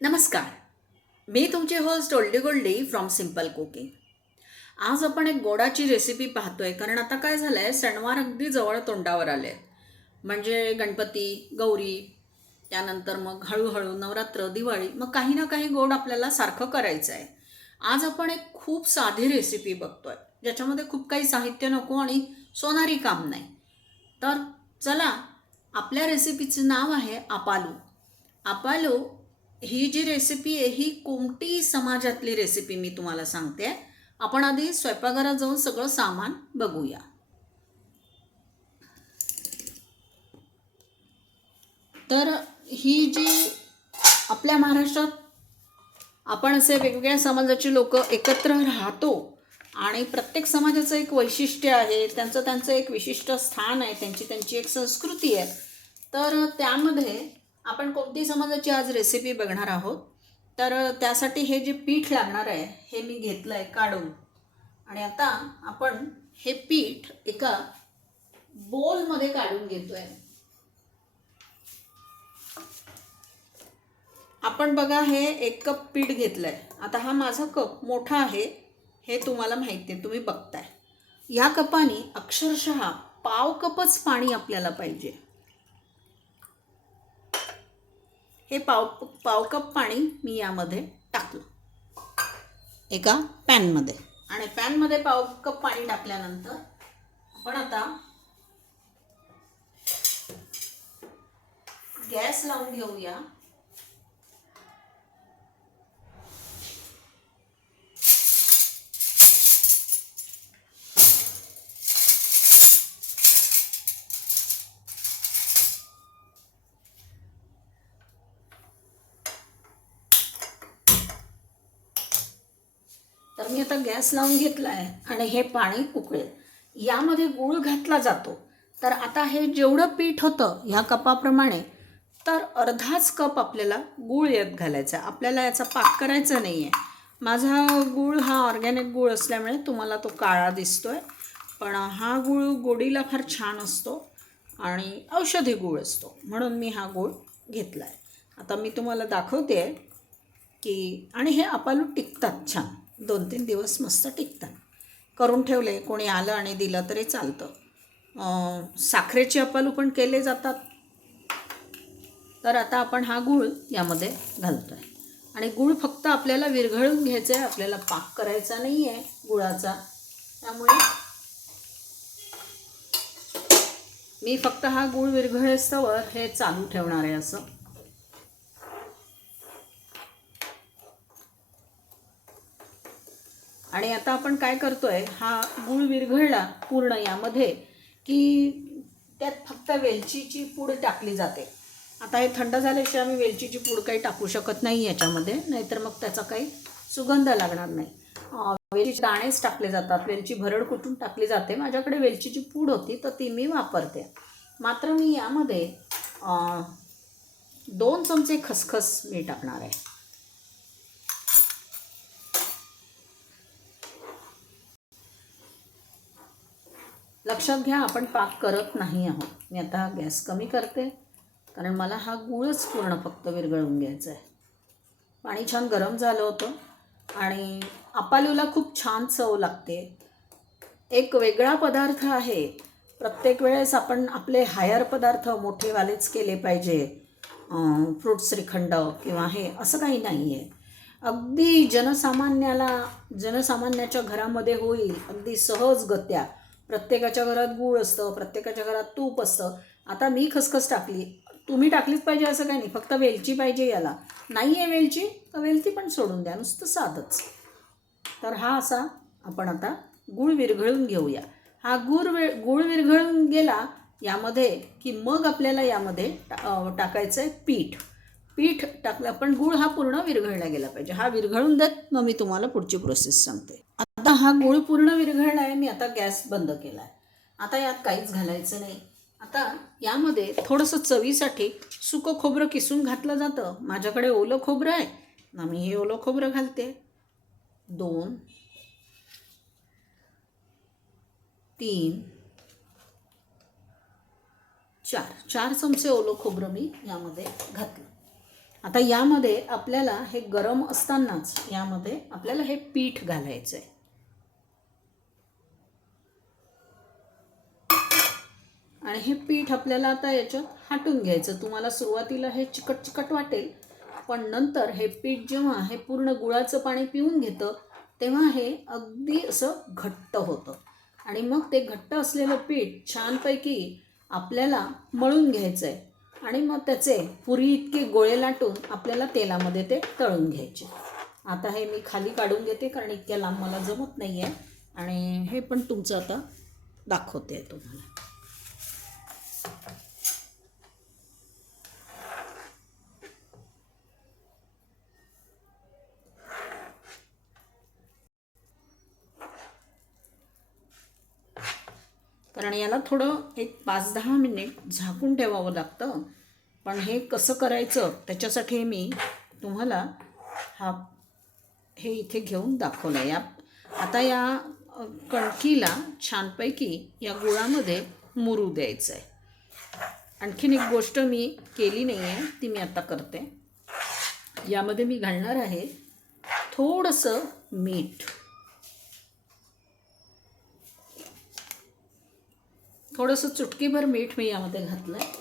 नमस्कार. मी तुमचे host Oldie Goldie from simple cooking आज आपण एक गोडाची रेसिपी पाहतोय कारण आता काय झालं आहे सणवार अगदी जवळ तोंडावर आले म्हणजे गणपती गौरी त्यानंतर मग हळूहळू नवरात्र दिवाळी मग काही ना काही गोड आपल्याला सारखं करायचं आहे आज आपण एक खूप साधी रेसिपी बघतोय ज्याच्यामध्ये खूप काही साहित्य नको आणि सोनारी काम नाही. तर चला आपल्या रेसिपीचं नाव आहे आपालू आपालू ही जी रेसिपी आहे ही कोमटी समाजातली रेसिपी मी तुम्हाला सांगते. आपण आधी स्वयंपाकघरात जाऊन सगळं सामान बघूया. तर ही जी आपल्या महाराष्ट्रात आपण असे वेगवेगळ्या समाजाचे लोक एकत्र राहतो आणि प्रत्येक समाजाचं एक वैशिष्ट्य आहे त्यांचं त्यांचं एक विशिष्ट स्थान आहे त्यांची त्यांची एक संस्कृती आहे. तर त्यामध्ये आपण कोणती समाजाची आज रेसिपी बघणार आहोत? तर त्यासाठी हे जे पीठ लागणार आहे हे मी घेतलं आहे काढून. आणि आता आपण हे पीठ एका बोलमध्ये काढून घेतो आहे आपण बघा हे एक कप पीठ घेतलं आहे आता हा माझा कप मोठा आहे हे तुम्हाला माहिती आहे तुम्ही बघताय. ह्या कपाने अक्षरशः पाव कपच पाणी आपल्याला पाहिजे. हे पाव पाव कप पाणी मी यामध्ये टाकलं. एका पॅनमध्ये. आणि पॅनमध्ये पाव कप पाणी टाकल्यानंतर आपण आता गॅस लावून घेऊया. गॅस लावून घेतला आहे आणि हे पाणी उकळेल. यामध्ये गूळ घातला जातो. तर आता हे जेवढं पीठ होतं ह्या कपाप्रमाणे तर अर्धाच कप आपल्याला गूळ यात घालायचा आहे. आपल्याला याचा पाक करायचा नाही आहे माझा गूळ हा ऑर्गॅनिक गूळ असल्यामुळे तुम्हाला तो काळा दिसतो आहे पण हा गूळ गोडीला फार छान असतो आणि औषधी गूळ असतो. म्हणून मी हा गूळ घेतला आहे आता मी तुम्हाला दाखवते आहे की आणि हे अपालू टिकतात छान. दोन तीन दिवस मस्त टिकतात. करून ठेवले कोणी आलं आणि दिलं तरी चालतं. साखरेचे अपालू पण केले जातात. तर आता आपण हा गूळ यामध्ये घालतो आहे आणि गूळ फक्त आपल्याला विरघळून घ्यायचं आहे आपल्याला पाक करायचा नाही आहे गुळाचा. त्यामुळे मी फक्त हा गूळ विरघळेस्तवर हे चालू ठेवणार आहे असं. आणि आता आपण काय करतोय हा गूळ विरघळला पूर्ण यामध्ये की त्यात फक्त वेलचीची पूड टाकली जाते. आता हे थंड झाल्याशिवाय आम्ही वेलचीची पूड काही टाकू शकत नाही याच्यामध्ये नाहीतर मग त्याचा काही सुगंध लागणार नाही. वेलची वेलचीचे दाणेच टाकले जातात वेलची भरड कुठून टाकली जाते? माझ्याकडे वेलचीची पूड होती तर ती मी वापरते. मात्र मी यामध्ये दोन चमचे खसखस मी टाकणार आहे. लक्षात घ्या आपण पाक करत नाही आहोत. मी आता गॅस कमी करते कारण मला हा गूळच पूर्ण फक्त विरघळून घ्यायचा आहे. पाणी छान गरम झालं होतं आणि आपालूला खूप छान चव लागते. एक वेगळा पदार्थ आहे. प्रत्येक वेळेस आपण आपले हायर पदार्थ मोठेवालेच केले पाहिजे. फ्रूट श्रीखंड किंवा हे असं काही नाही आहे अगदी जनसामान्याला जनसामान्याच्या घरामध्ये होईल अगदी सहजगत्या प्रत्येकाच्या घरात गूळ असतं प्रत्येकाच्या घरात तूप असतं. आता मी खसखस टाकली. तुम्ही टाकलीच पाहिजे असं काही नाही. फक्त वेलची पाहिजे याला. नाही आहे वेलची तर वेलची पण सोडून द्या. नुसतं साधंच. तर हा असा आपण आता गूळ विरघळून घेऊया. हा गूळ वे गूळ विरघळून गेला यामध्ये की मग आपल्याला यामध्ये टा- टाकायचं आहे पीठ. पीठ टाकलं पण गूळ हा पूर्ण विरघळला गेला पाहिजे. हा विरघळून देत मग मी तुम्हाला पुढची प्रोसेस सांगते. आता हा गूळ पूर्ण विरघळला आहे मी आता गॅस बंद केला आहे आता यात काहीच घालायचं नाही. आता यामध्ये थोडंसं चवीसाठी सुकं खोबरं किसून घातलं जातं. माझ्याकडे ओलं खोबरं आहे. ना मी हे ओलं खोबरं घालते. दोन तीन चार. चार चमचे ओलं खोबरं मी यामध्ये घातलं. आता यामध्ये आपल्याला हे गरम असतानाच यामध्ये आपल्याला हे पीठ घालायचं आहे आणि हे पीठ आपल्याला आता याच्यात हाटून घ्यायचं. तुम्हाला सुरुवातीला हे चिकट चिकट वाटेल पण नंतर हे पीठ जेव्हा हे पूर्ण गुळाचं पाणी पिऊन घेतं तेव्हा हे अगदी असं घट्ट होतं. आणि मग ते घट्ट असलेलं पीठ छानपैकी आपल्याला मळून घ्यायचं आहे आणि मग त्याचे पुरी इतके गोळे लाटून आपल्याला तेलामध्ये ते तळून घ्यायचे. आता हे मी खाली काढून घेते कारण इतक्या लांब मला जमत नाही आहे आणि हे पण तुमचं आता दाखवते तुम्हाला. कारण याला थोडं एक पाच दहा मिनिट झाकून ठेवावं लागतं. पण हे कसं करायचं त्याच्यासाठी मी तुम्हाला हा हे इथे घेऊन दाखवलं या आता या कणकीला छानपैकी या गुळामध्ये मुरू द्यायचं आहे आणखीन एक गोष्ट मी केली नाही आहे ती मी आता करते. यामध्ये मी घालणार आहे थोडंसं मीठ. थोडंसं चुटकीभर मीठ मी यामध्ये घातलं आहे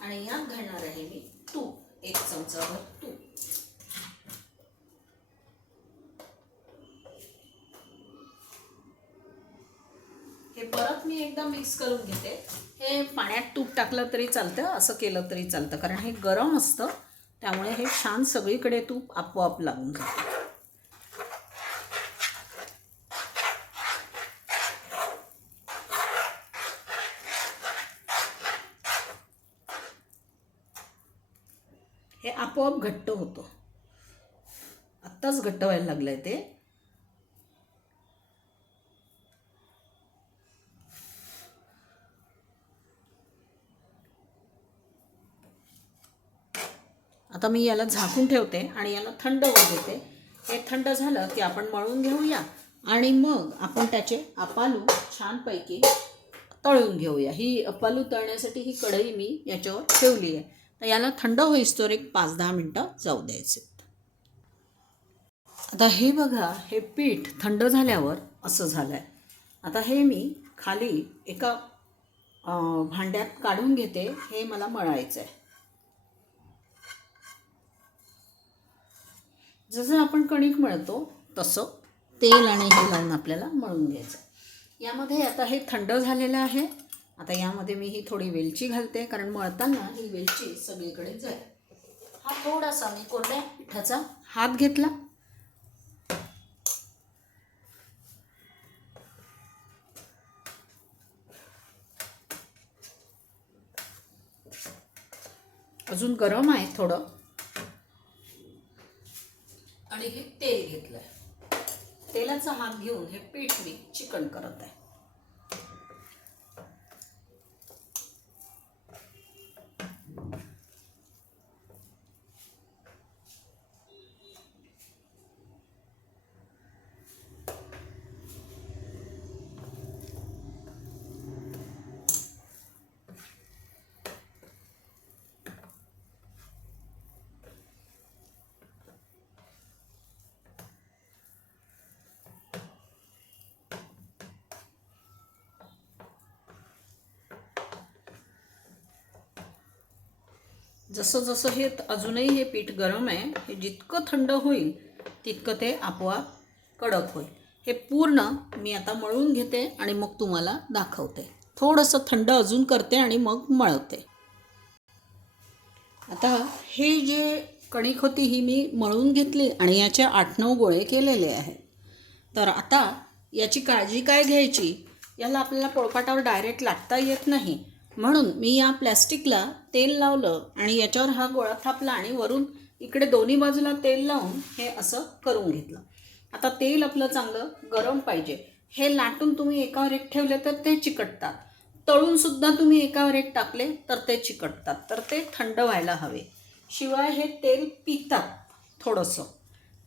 आणि यात घालणार आहे मी तूप. एक चमचाभर तूप. हे परत मी एकदा मिक्स करून घेते. हे पाण्यात तूप टाकलं तरी चालतं असं केलं तरी चालतं. कारण हे गरम असतं त्यामुळे हे छान सगळीकडे तूप आपोआप लागून जातं हे आपोआप घट्ट होतं. आत्ताच घट्ट व्हायला लागलं आहे ते. आता मी याला झाकून ठेवते आणि याला थंड होऊ देते. हे थंड झालं की आपण मळून घेऊया. आणि मग आपण त्याचे अपालू छानपैकी तळून घेऊया. ही अपालू तळण्यासाठी ही कढई मी याच्यावर ठेवली आहे. तर याला थंड होईस्तोवर एक पाच दहा मिनटं जाऊ द्यायचे. आता हे बघा हे पीठ थंड झाल्यावर असं झालं आहे आता हे मी खाली एका भांड्यात काढून घेते हे मला मळायचं आहे जसं आपण कणिक मळतो तसं तेल आणि हे लावून आपल्याला मळून घ्यायचं यामध्ये आता हे थंड झालेलं आहे. आता यामध्ये मी ही थोडी वेलची घालते कारण मळताना ही वेलची सगळीकडे जाईल. हा थोडासा मी कोरड्या पिठाचा हात घेतला. अजून गरम आहे थोडं. आणि हे तेल घेतलं आहे तेलाचा हात घेऊन हे पीठ मी चिकन करत आहे. जसं जसं हे अजूनही हे पीठ गरम आहे हे जितकं थंड होईल तितकं ते आपोआप कडक होईल. हे पूर्ण मी आता मळून घेते आणि मग तुम्हाला दाखवते. थोडंसं थंड अजून करते आणि मग मळवते आता हे जे कणिक होती ही मी मळून घेतली आणि याचे आठ नऊ गोळे केलेले आहेत. तर आता याची काळजी काय घ्यायची? याला आपल्याला पोळपाटावर डायरेक्ट लाटता येत नाही. म्हणून मी या प्लॅस्टिकला तेल लावलं आणि याच्यावर हा गोळा थापला आणि वरून इकडे दोन्ही बाजूला तेल लावून हे असं करून घेतलं. आता तेल आपलं चांगलं गरम पाहिजे. हे लाटून तुम्ही एकावर एक ठेवले तर ते चिकटतात. तळून सुद्धा तुम्ही एकावर एक टाकले तर ते चिकटतात. तर ते थंड व्हायला हवे. शिवाय हे तेल पितात थोडंसं.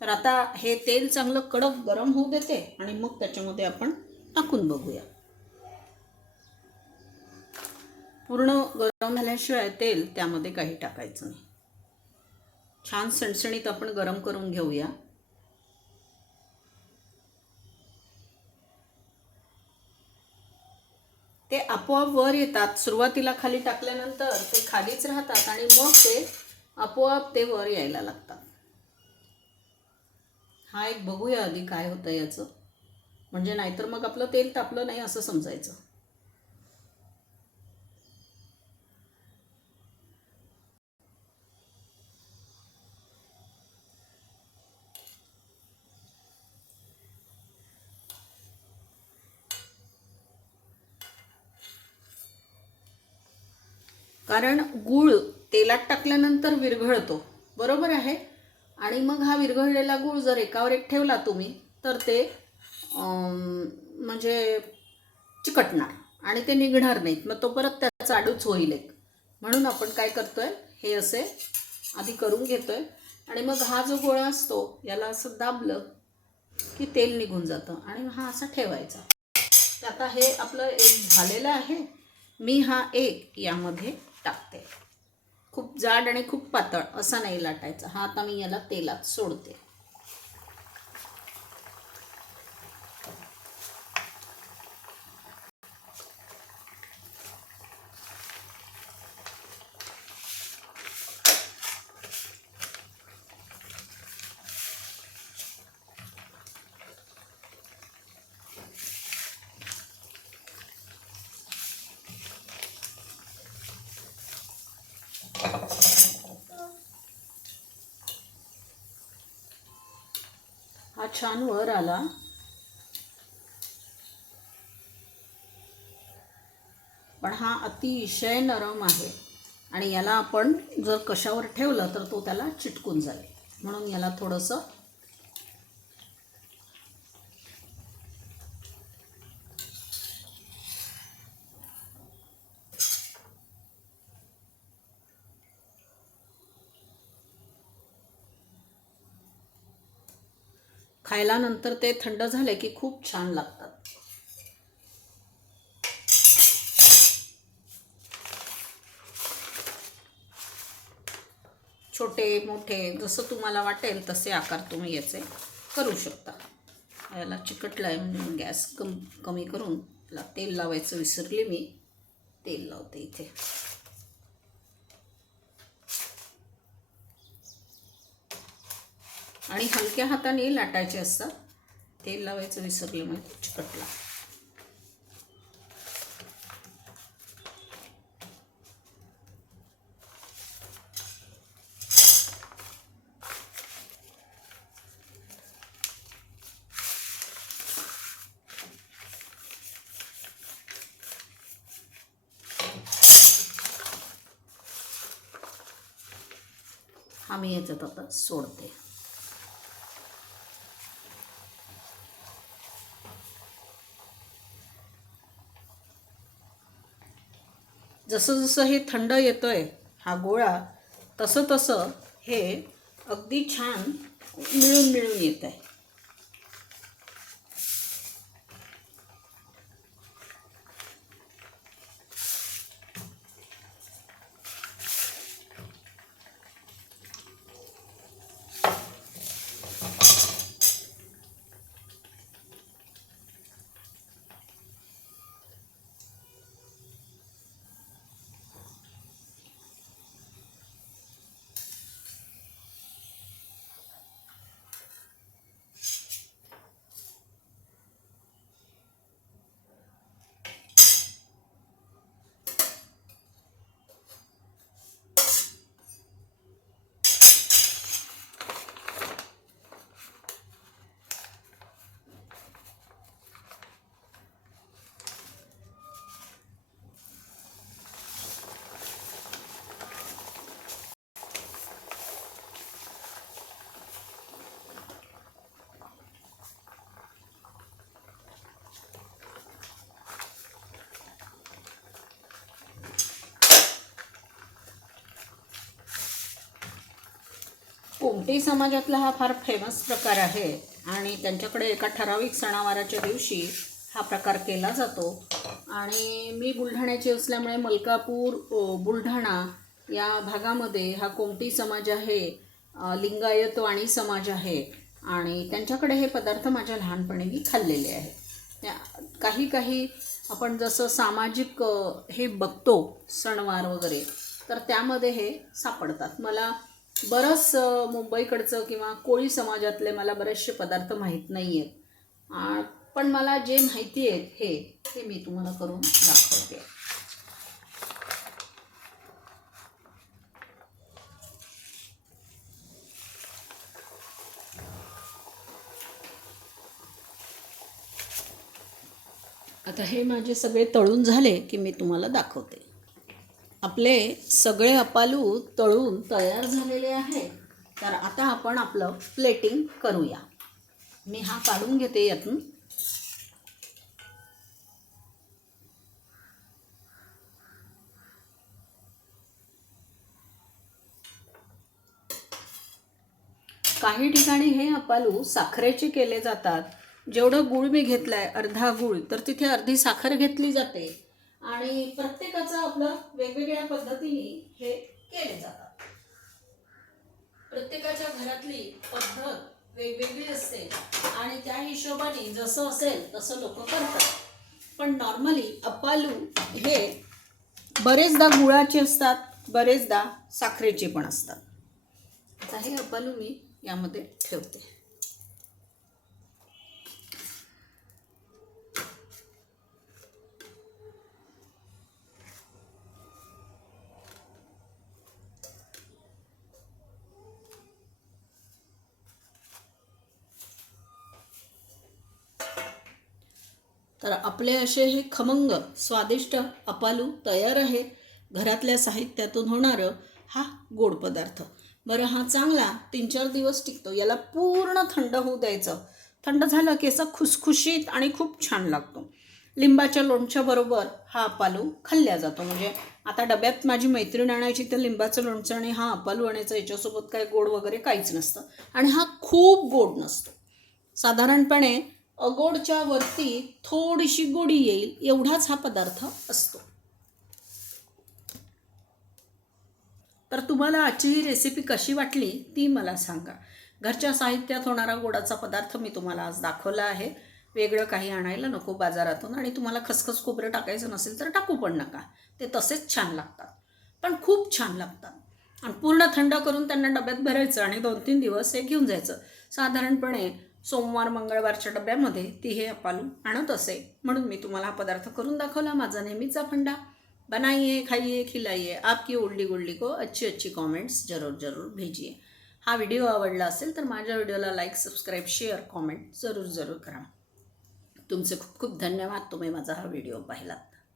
तर आता हे तेल चांगलं कडक गरम होऊ देते आणि मग त्याच्यामध्ये आपण टाकून बघूया. पूर्ण गरम झाल्याशिवाय तेल त्यामध्ये काही टाकायचं नाही. छान सणसणीत आपण गरम करून घेऊया. ते आपोआप वर येतात. सुरुवातीला खाली टाकल्यानंतर ते खालीच राहतात आणि मग ते आपोआप ते वर यायला लागतात. हा एक बघूया आधी काय होतं याचं. म्हणजे नाहीतर मग आपलं तेल तापलं नाही असं समजायचं. कारण गूळ तेलात टाकल्यानंतर विरघळतो. बरोबर आहे? आणि मग हा विरघळलेला गूळ जर एकावर एक ठेवला तुम्ही तर ते म्हणजे चिकटणार आणि ते निघणार नाहीत. मग तो परत त्याचा आडूच होईल एक. म्हणून आपण काय करतो आहे हे असे आधी करून घेतो आहे आणि मग हा जो गोळा असतो याला असं दाबलं की तेल निघून जातं आणि हा असा ठेवायचा. तर आता हे आपलं एक झालेलं आहे. मी हा एक यामध्ये टाकते. खूप जाड आणि खूप पातळ असा नाही लाटायचा. हा आता मी याला तेलात सोडते हा छान वर आला. पण हा अतिशय नरम आहे आणि याला आपण जर कशावर ठेवलं तर तो त्याला चिटकून जाईल. म्हणून याला थोडंसं खायला नंतर ते थंड झाले की खूप छान लागतात. छोटे मोठे जसं तुम्हाला वाटेल तसे आकार तुम्ही याचे करू शकता. याला चिकटला आहे म्हणून गॅस कम कमी करून तेल लावायचं विसरले मी. तेल लावते इथे. आणि हलक्या हाताने लाटायचे असतात. तेल लावायचं विसरलं म्हणजे चिकटला. हा मी याच्यात आता सोडते. जसं जसं हे थंड येतोय हा गोळा तसं तसं हे अगदी छान मिळून मिळून येत आहे कोमटी समाजातला हा फार फेमस प्रकार आहे आणि त्यांच्याकडे एका ठराविक सणावाराच्या दिवशी हा प्रकार केला जातो. आणि मी बुलढाण्याची असल्यामुळे मलकापूर बुलढाणा या भागामध्ये हा कोमटी समाज आहे लिंगायत वाणी समाज आहे आणि त्यांच्याकडे हे पदार्थ माझ्या लहानपणी मी खाल्लेले आहेत. त्या- काही काही आपण जसं सामाजिक हे बघतो सणवार वगैरे तर त्यामध्ये हे सापडतात. मला बरंच मुंबईकडचं किंवा कोळी समाजातले मला बरेचसे पदार्थ माहीत नाही आहेत पण मला जे माहिती आहेत हे हे मी तुम्हाला करून दाखवते. आता हे माझे सगळे तळून झाले की मी तुम्हाला दाखवते. आपले सगळे अपालू तळून तयार झालेले आहे. तर आता आपण आपलं प्लेटिंग करूया. मी हा काढून घेते यातून. काही ठिकाणी हे अपालू साखरेचे केले जातात. जेवढं गुळ मी घेतलं आहे अर्धा गुळ तर तिथे अर्धी साखर घेतली जाते. आणि प्रत्येक आपलं वेगवेगळ्या पद्धतीने हे केले जातात. प्रत्येकाच्या घरातली पद्धत वेगवेगळी असते आणि त्या हिशोबाने जसं असेल तसं लोक करतात. पण नॉर्मली अपालू हे बरेचदा गुळाचे असतात बरेचदा साखरेचे पण असतात. आता हे अपालू मी यामध्ये ठेवते. तर आपले असे हे खमंग स्वादिष्ट अपालू तयार आहे घरातल्या साहित्यातून होणारं हा गोड पदार्थ. बरं हा चांगला तीन चार दिवस टिकतो. याला पूर्ण थंड होऊ द्यायचं. थंड झालं की असं खुसखुशीत आणि खूप छान लागतो. लिंबाच्या लोणच्याबरोबर हा अपालू खाल्ल्या जातो. म्हणजे आता डब्यात माझी मैत्रीण आणायची तर लिंबाचं लोणचं आणि हा अपालू आणायचं याच्यासोबत काय गोड वगैरे काहीच नसतं. आणि हा खूप गोड नसतो. साधारणपणे अगोडच्या वरती थोडीशी गोडी येईल एवढाच हा पदार्थ असतो. तर तुम्हाला आजची ही रेसिपी कशी वाटली ती मला सांगा. घरच्या साहित्यात होणारा गोडाचा पदार्थ मी तुम्हाला आज दाखवला आहे. वेगळं काही आणायला नको बाजारातून आणि तुम्हाला खसखस खोबरं टाकायचं नसेल तर टाकू पण नका. ते तसेच छान लागतात. पण खूप छान लागतात. आणि पूर्ण थंड करून त्यांना डब्यात भरायचं आणि दोन तीन दिवस हे घेऊन जायचं. साधारणपणे सोमवार मंगळवारच्या डब्यामध्ये ती हे अपालू आणत असे. म्हणून मी तुम्हाला हा पदार्थ करून दाखवला माझा नेहमीचा फंडा. बनाइए खाइए खिलाइए. आपकी ओल्डी गोल्डी को अच्छी अच्छी कॉमेंट्स जरूर जरूर भेजिए. हा व्हिडिओ आवडला असेल तर माझ्या व्हिडिओला लाईक सबस्क्राईब शेअर कॉमेंट जरूर जरूर करा. तुमचे खूप खूप धन्यवाद तुम्ही माझा हा व्हिडिओ पाहिलात.